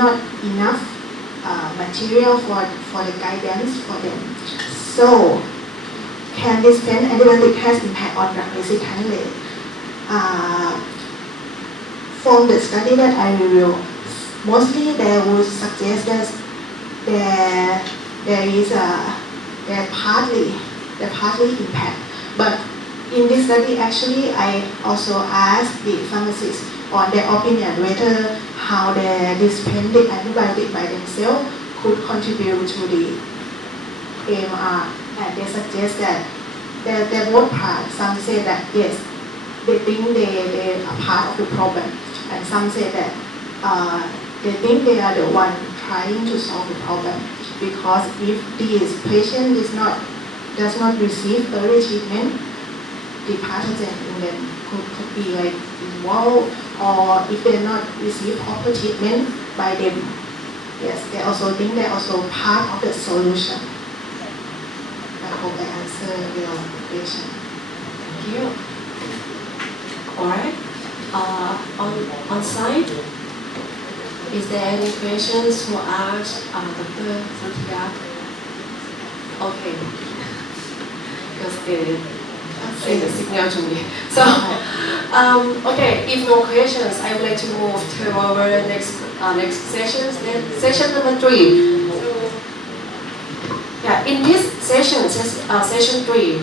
not enough material for the guidance for them. So, can this antibiotic has impact on drug resistance rate? From the study that I reviewed, mostly they would suggest that there is partly impact. But in this study, actually, I also asked the pharmacists on their opinion whether how they dispense the antibiotic by themselves could contribute to the AMR, and they suggest that they're both parts. Some say that yes, they think they are part of the problem, and some say that they think they are the one trying to solve the problem, because if this patient does not receive early treatment, the pathogen in them could be like involved, or if they not receive proper treatment by them, yes, they also think they're also part of the solution. I hope I answer your question. Thank you. All right. On site, is there any questions for ask Dr. Satya? Okay. Because they say the signal to me. So, okay. If no questions, I would like to move to our next session. Session number 3. So, yeah, in this session 3,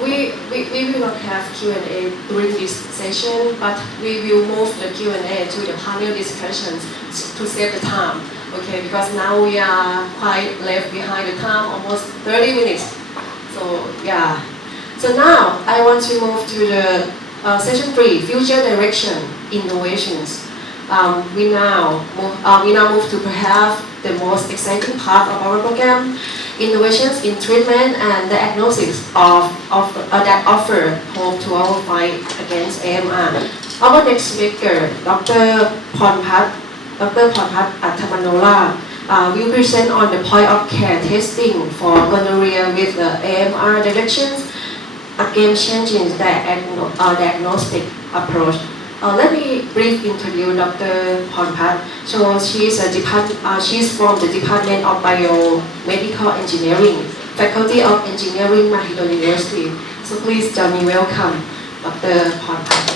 we will not have Q&A during this session, but we will move the Q&A to the panel discussions to save the time. Okay, because now we are quite left behind the time, almost 30 minutes. So yeah. So now I want to move to the session 3, future direction, innovations. We now move to perhaps the most exciting part of our program, innovations in treatment and diagnosis that offer hope to our fight against AMR. Our next speaker, Dr. Pornpat Attamanola, will present on the point of care testing for gonorrhea with the AMR directions, a game-changing diagnostic approach. Let me briefly introduce Dr. Pornpat. So she's from the Department of Biomedical Engineering, Faculty of Engineering, Mahidol University. So please join me welcome Dr. Pornpat.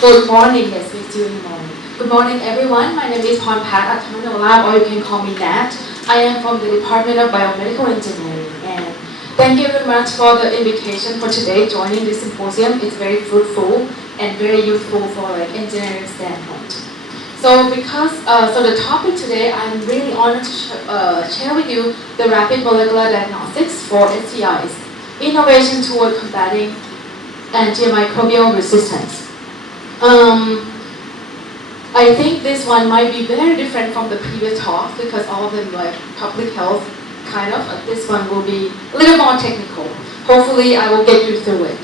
Good morning, yes, we do in the morning. Good morning, everyone. My name is Pornpat Attamanola, or you can call me Nat. I am from the Department of Biomedical Engineering, and thank you very much for the invitation for today joining this symposium. It's very fruitful and very useful for engineering standpoint. So the topic today, I'm really honored to share with you the rapid molecular diagnostics for STIs, innovation toward combating antimicrobial resistance. I think this one might be very different from the previous talks because all of them like public health kind of. This one will be a little more technical. Hopefully I will get you through it.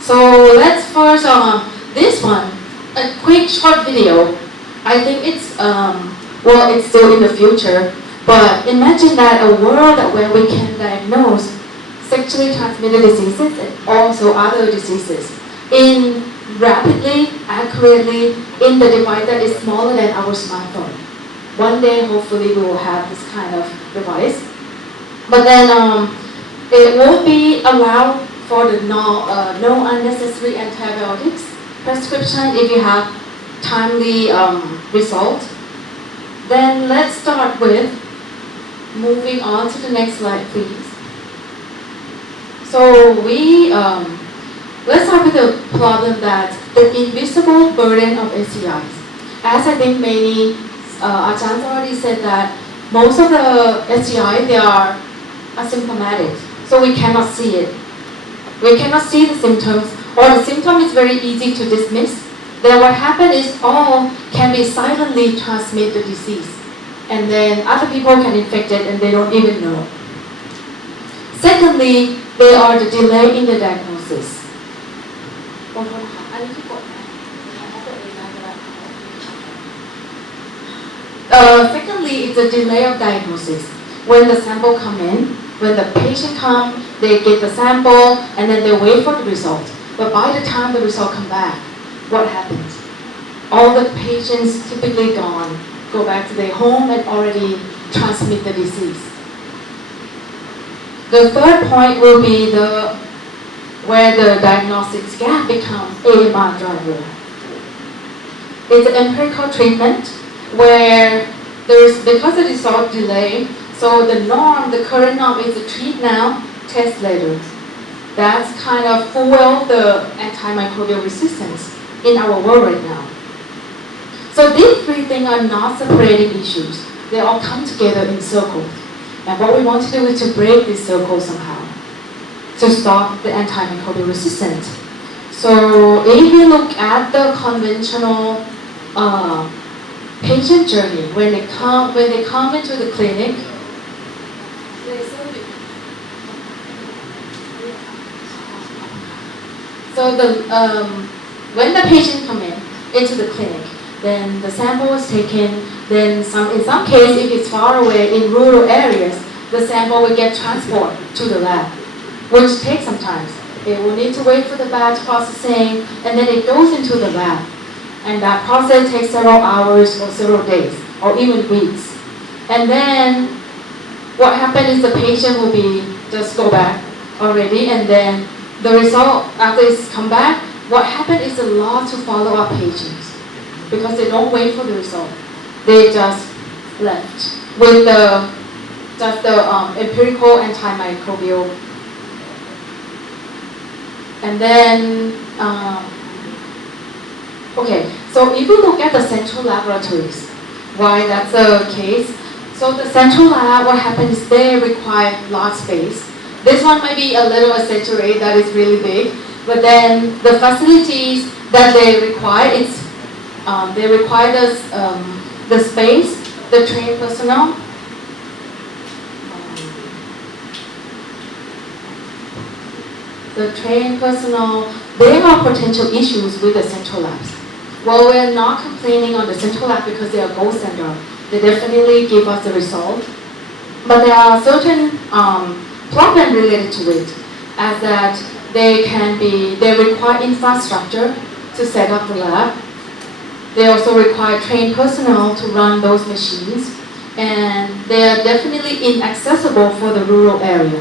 So let's first, this one, a quick short video. I think it's still in the future, but imagine that a world where we can diagnose sexually transmitted diseases and also other diseases rapidly, accurately, in the device that is smaller than our smartphone. One day, hopefully, we will have this kind of device. But then it won't be allowed for the no unnecessary antibiotics prescription if you have timely result. Then let's start with moving on to the next slide, please. So let's start with the problem that the invisible burden of STIs. As I think many Ajahns already said that most of the STIs, they are asymptomatic, so we cannot see it. We cannot see the symptoms, or the symptom is very easy to dismiss. Then what happens is all can be silently transmit the disease, and then other people can infect it and they don't even know. Secondly, they are the delay in the diagnosis. Secondly, it's a delay of diagnosis. When the sample come in, when the patient come, they get the sample and then they wait for the result. But by the time the result come back, what happens? All the patients typically gone, go back to their home and already transmit the disease. The third point will be where the diagnostics gap become AMR driver. It's an empirical treatment where because the result delay, so the current norm is to treat now, test later. That's kind of fuel the antimicrobial resistance in our world right now. So these three things are not separating issues. They all come together in circles. And what we want to do is to break this circle somehow, to stop the antimicrobial resistance. So if you look at the conventional patient journey, when they come into the clinic, so when the patient come into the clinic, then the sample is taken. Then in some case, if it's far away in rural areas, the sample will get transported to the lab, which takes some time. It will need to wait for the batch processing, and then it goes into the lab. And that process takes several hours or several days, or even weeks. And then what happens is the patient will just go back already, and then the result, after it's come back, what happens is a lot to follow up patients because they don't wait for the result. They just left with just the empirical antimicrobial. And then, okay, so if you look at the central laboratories, why that's the case? So the central lab, what happens is they require large space. This one might be a little exaggerated, that is really big, but then the facilities that they require, they require the space, the trained personnel, there are potential issues with the central labs. Well, we're not complaining on the central lab because they are gold standard. They definitely give us the result. But there are certain problems related to it, as that they require infrastructure to set up the lab. They also require trained personnel to run those machines, and they are definitely inaccessible for the rural area.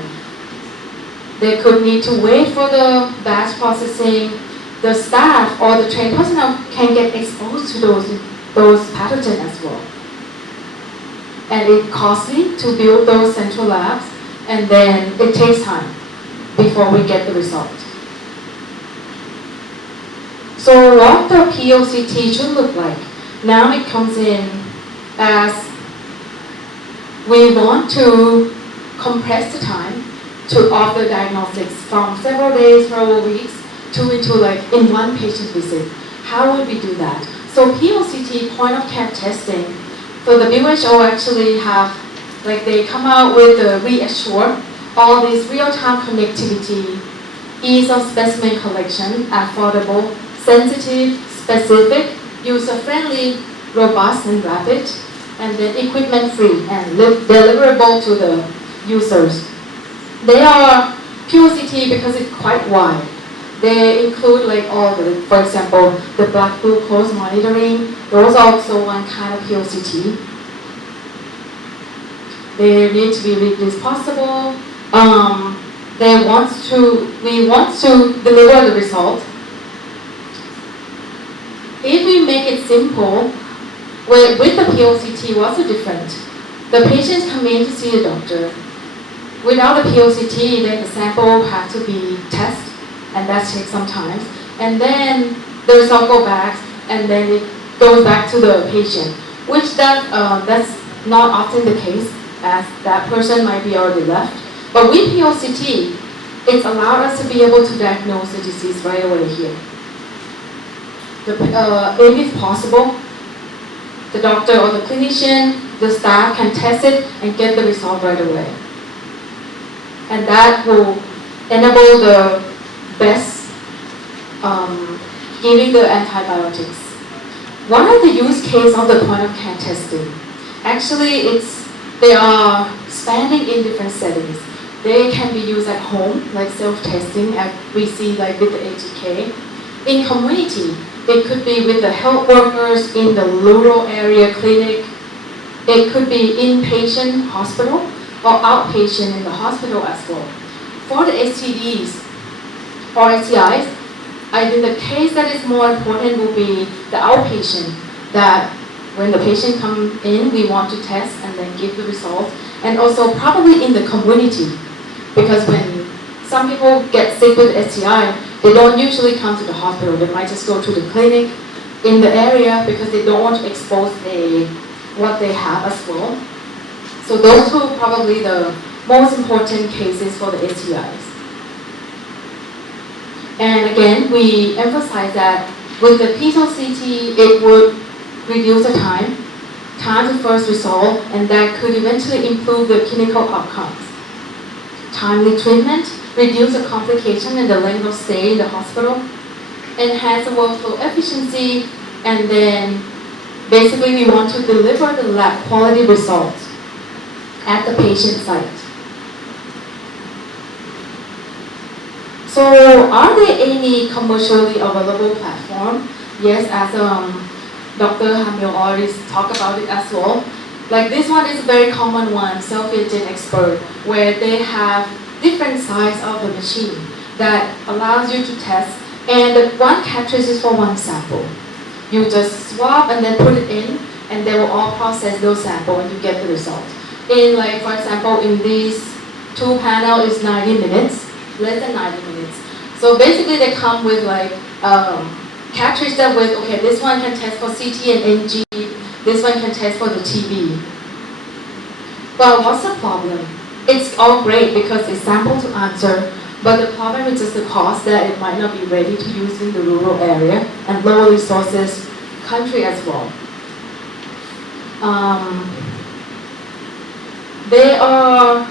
They could need to wait for the batch processing. The staff or the trained personnel can get exposed to those pathogens as well. And it's costly to build those central labs, and then it takes time before we get the result. So what the POCT should look like? Now it comes in as we want to compress the time to offer diagnostics from several days, several weeks, into in one patient visit. How would we do that? So POCT, point of care testing. So the WHO actually have, they come out with the reassure, all this real-time connectivity, ease of specimen collection, affordable, sensitive, specific, user-friendly, robust and rapid, and then equipment-free and deliverable to the users. They are POCT because it's quite wide. They include for example, the blood glucose monitoring. Those are also one kind of POCT. They need to be reproducible. We want to deliver the result. If we make it simple, with the POCT, what's the difference? The patients come in to see a doctor. Without the POCT, then the sample has to be tested, and that takes some time. And then the result goes back, and then it goes back to the patient, which that's not often the case, as that person might be already left. But with POCT, it's allowed us to be able to diagnose the disease right away here. If it's possible, the doctor or the clinician, the staff can test it and get the result right away. And that will enable the best giving the antibiotics. One of the use cases of the point of care testing, actually they are spanning in different settings. They can be used at home, like self-testing, as we see with the ATK. In community, It could be with the health workers in the rural area clinic. It could be inpatient hospital or outpatient in the hospital as well. For the STDs or STIs, I think the case that is more important will be the outpatient, that when the patient comes in, we want to test and then give the results. And also probably in the community, because when some people get sick with STI, they don't usually come to the hospital. They might just go to the clinic in the area because they don't want to expose what they have as well. So those two are probably the most important cases for the STIs. And again, we emphasize that with the fetal CT, it would reduce the time to first result, and that could eventually improve the clinical outcomes. Timely treatment, reduce the complication and the length of stay in the hospital, enhance the workflow efficiency, and then basically we want to deliver the lab quality results at the patient site. So are there any commercially available platform? Yes, as Dr. Hamil already talked about it as well. Like this one is a very common one, Self-Gen Expert, where they have different size of the machine that allows you to test, and one cartridge is for one sample. You just swab and then put it in, and they will all process those samples and you get the result. In like, for example, in these two panels is 90 minutes, less than 90 minutes. So basically they come with like cartridge that with, okay, this one can test for CT and NG, this one can test for the TB. But what's the problem? It's all great because it's sample to answer, but the problem is just the cost that it might not be ready to use in the rural area and lower resources country as well. They are,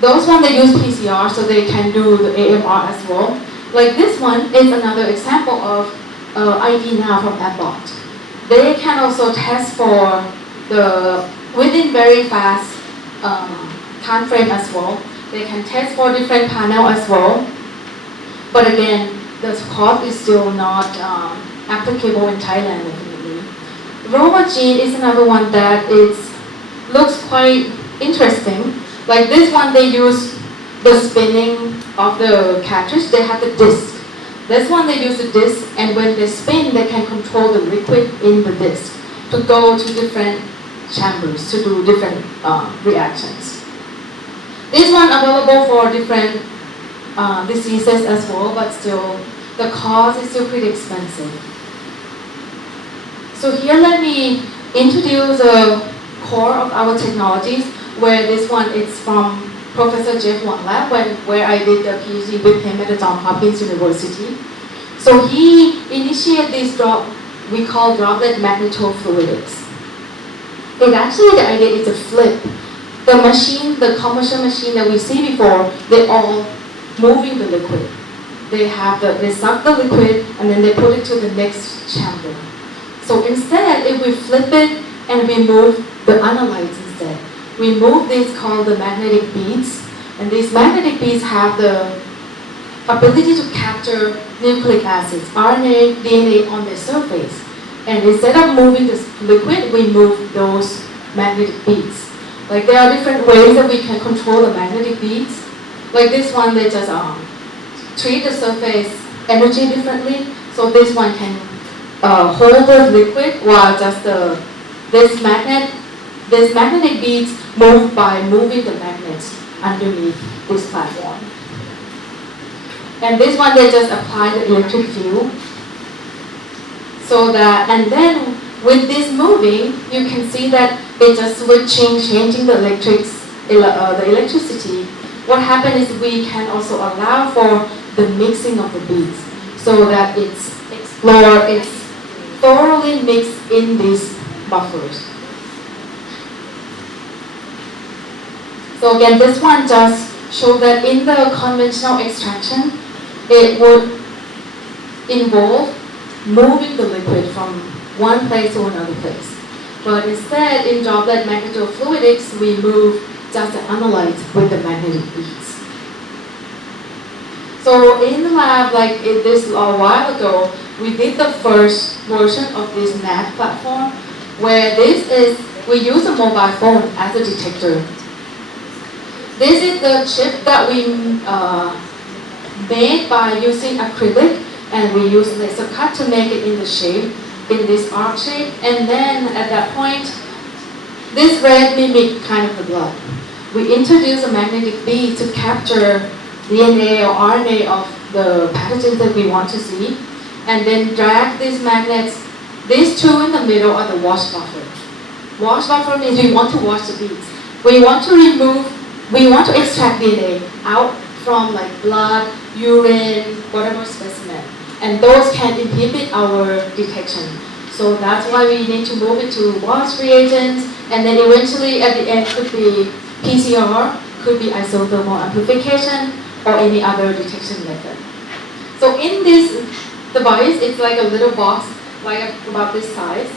those ones that use PCR so they can do the AMR as well. Like this one is another example of ID Now from Abbott. They can also test for the, within very fast time frame as well. They can test for different panel as well. But again, the cost is still not applicable in Thailand definitely. RoboGene is another one that looks quite interesting. Like this one, they use the spinning of the cartridge. They have the disc. This one, they use the disc, and when they spin, they can control the liquid in the disc to go to different chambers to do different reactions. This one available for different diseases as well, but still the cost is still pretty expensive. So here let me introduce the core of our technologies, where this one is from Professor Jeff Wang lab, where I did the PhD with him at the Johns Hopkins University. So he initiated this we call droplet magnetofluidics. It actually, the idea is to flip the machine, the commercial machine that we see before, they all moving the liquid. They suck the liquid and then they put it to the next chamber. So instead, if we flip it and we move the analytes instead, we move these called the magnetic beads, and these magnetic beads have the ability to capture nucleic acids, RNA, DNA on their surface. And instead of moving this liquid, we move those magnetic beads. Like there are different ways that we can control the magnetic beads. Like this one, they just treat the surface energy differently. So this one can hold the liquid while just this magnetic beads move by moving the magnets underneath this platform. And this one, they just apply the electric field. So that, and then with this moving, you can see that it just changing the electricity. What happens is we can also allow for the mixing of the beads so that it's thoroughly mixed in these buffers. So again, this one just shows that in the conventional extraction, it would involve moving the liquid from one place to another place. But instead, in droplet magnetofluidics, we move just the analytes with the magnetic beads. So in the lab, like this a while ago, we did the first version of this NAT platform, where we use a mobile phone as a detector. This is the chip that we made by using acrylic, and we use laser cut to make it in the shape, in this arc shape. And then at that point, this red mimic kind of the blood. We introduce a magnetic bead to capture DNA or RNA of the pathogens that we want to see, and then drag these magnets. These two in the middle are the wash buffer. Wash buffer means we want to wash the beads. We want to extract DNA out from like blood, urine, whatever specimen. And those can inhibit our detection. So that's why we need to move it to wash reagents, and then eventually at the end could be PCR, could be isothermal amplification, or any other detection method. So in this device, it's like a little box, like about this size.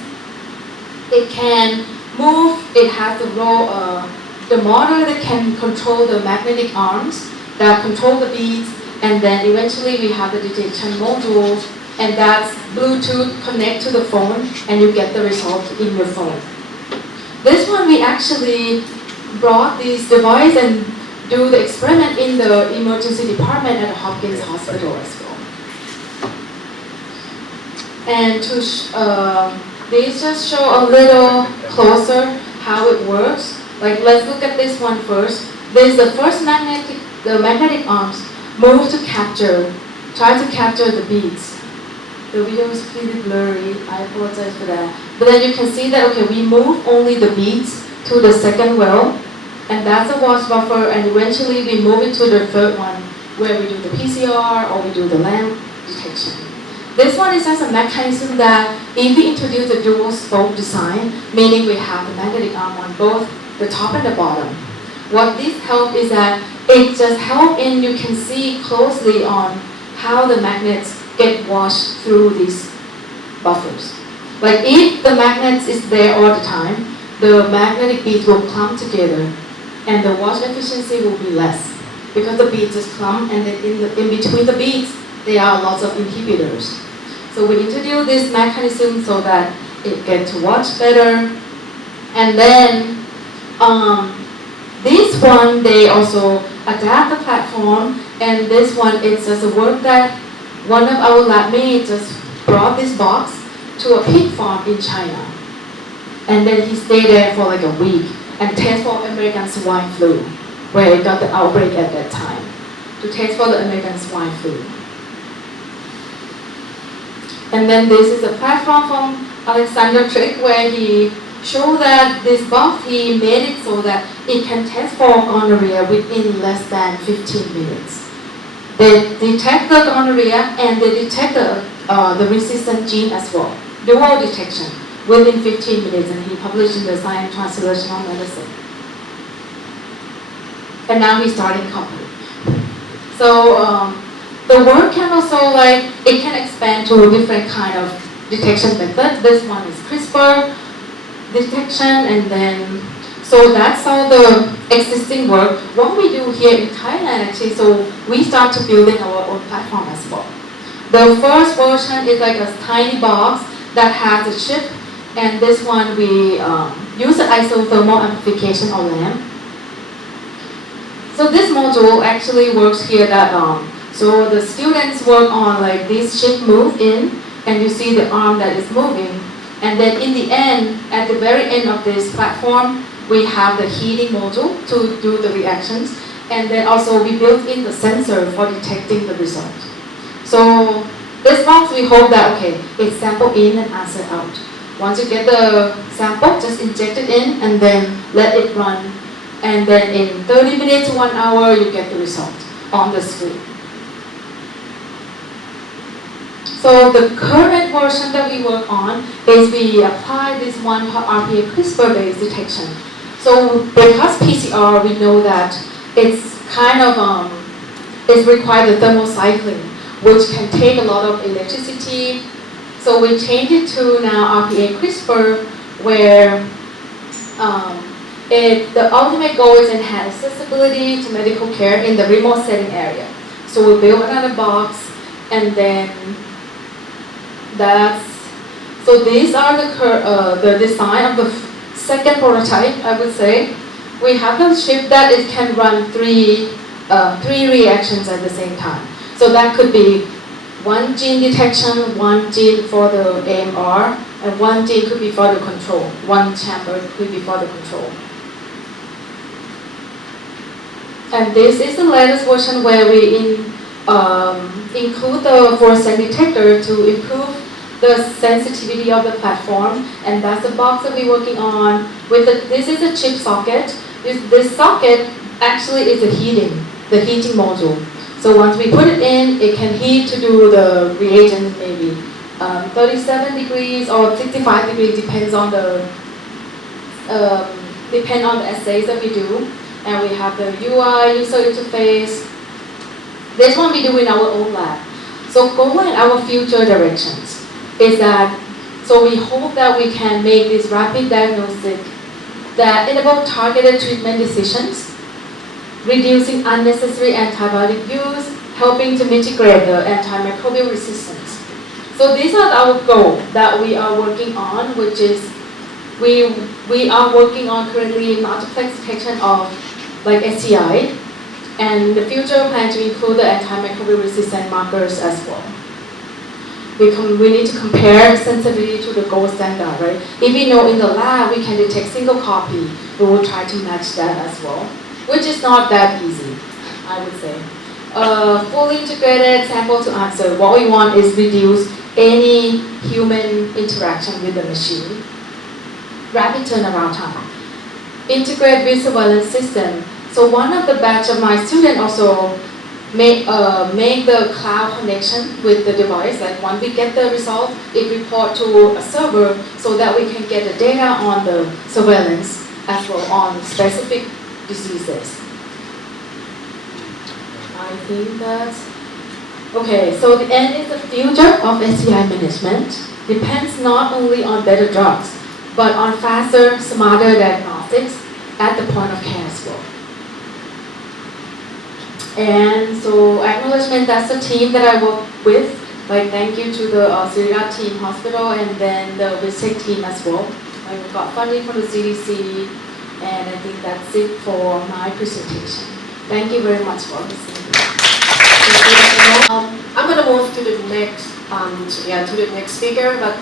It can move, it has the motor that can control the magnetic arms that control the beads, and then eventually we have the detection module, and that's Bluetooth connect to the phone, and you get the result in your phone. This one we actually brought this device and do the experiment in the emergency department at Hopkins Hospital as well. And these just show a little closer how it works. Like let's look at this one first. There's the first the magnetic arms move to try to capture the beads. The video is pretty blurry, I apologize for that. But then you can see that, okay, we move only the beads to the second well, and that's a wash buffer, and eventually we move it to the third one, where we do the PCR or we do the LAMP detection. This one is just a mechanism that if we introduce a dual spoke design, meaning we have the magnetic arm on both the top and the bottom. What this helps is that it just helps in you can see closely on how the magnets get washed through these buffers. Like if the magnets is there all the time, the magnetic beads will clump together, and the wash efficiency will be less because the beads just clump, and then in between the beads there are lots of inhibitors. So we introduce this mechanism so that it gets to wash better, and then this one they also adapt the platform, and this one it's just a work that one of our lab mates just brought this box to a pig farm in China. And then he stayed there for like a week and test for American swine flu, where it got the outbreak at that time, to test for the American swine flu. And then this is a platform from Alexander Trick, where he showed that this box, he made it so that it can test for gonorrhea within less than 15 minutes. They detect the gonorrhea and they detect the resistant gene as well. Dual detection within 15 minutes, and he published in the Science Translational Medicine. And now he's starting company. So the work can also it can expand to a different kind of detection method. This one is CRISPR detection, and then so that's all the existing work. What we do here in Thailand actually, so we start to building our own platform as well. The first version is like a tiny box that has a chip, and this one we use the isothermal amplification or LAMP. So this module actually works here that so the students work on this chip move in, and you see the arm that is moving, and then in the end, at the very end of this platform, we have the heating module to do the reactions, and then also we built in the sensor for detecting the result. So this box, we hope that, okay, it's sample in and answer out. Once you get the sample, just inject it in and then let it run. And then in 30 minutes to 1 hour, you get the result on the screen. So the current version that we work on is we apply this one RPA CRISPR-based detection. So because PCR, we know that it's kind of, it requires the thermal cycling, which can take a lot of electricity. So we change it to now RPA CRISPR, where the ultimate goal is enhance accessibility to medical care in the remote setting area. So we build another box, and then So these are the design of the second prototype, I would say. We have the chip that it can run three reactions at the same time. So that could be one gene detection, one gene for the AMR, and one gene could be for the control. One chamber could be for the control. And this is the latest version where we include the fluorescent detector to improve the sensitivity of the platform, and that's the box that we're working on. This is a chip socket. This socket actually is the heating module. So once we put it in, it can heat to do the reagent maybe 37 degrees or 65 degrees, depends on the assays that we do. And we have the UI, user interface. This one we do in our own lab. So going our future directions is that, so we hope that we can make this rapid diagnostic that enable targeted treatment decisions, reducing unnecessary antibiotic use, helping to mitigate the antimicrobial resistance. So these are our goals that we are working on, which is we are working on currently multiplex detection of like STI, and in the future plan to include the antimicrobial resistant markers as well. We need to compare sensitivity to the gold standard, right? If we know in the lab we can detect single copy, we will try to match that as well, which is not that easy, I would say. Fully integrated sample to answer. What we want is reduce any human interaction with the machine. Rapid turnaround time. Integrate with surveillance system. So one of the batch of my students also make the cloud connection with the device. Like once we get the result, it report to a server so that we can get the data on the surveillance as well on specific diseases. I think that's okay. So the end is the future of STI management depends not only on better drugs, but on faster, smarter diagnostics at the point of care as well. And so acknowledgement, that's the team that I work with. Like thank you to the Sriracha team hospital and then the Visit team as well. I got funding from the CDC, and I think that's it for my presentation. Thank you very much for listening. I'm gonna move to the next speaker, but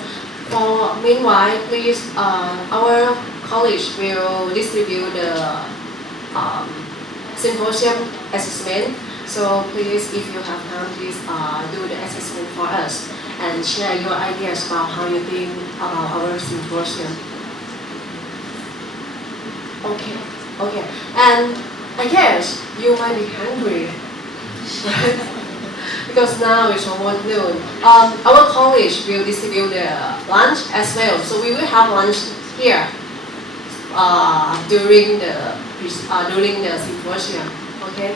for meanwhile, please, our college will distribute the symposium assessment. So please, if you have time, please do the assessment for us and share your ideas about how you think about our symposium. Okay. And I guess you might be hungry, right? Because now it's almost noon. Our college will distribute the lunch as well. So we will have lunch here during the symposium. Okay.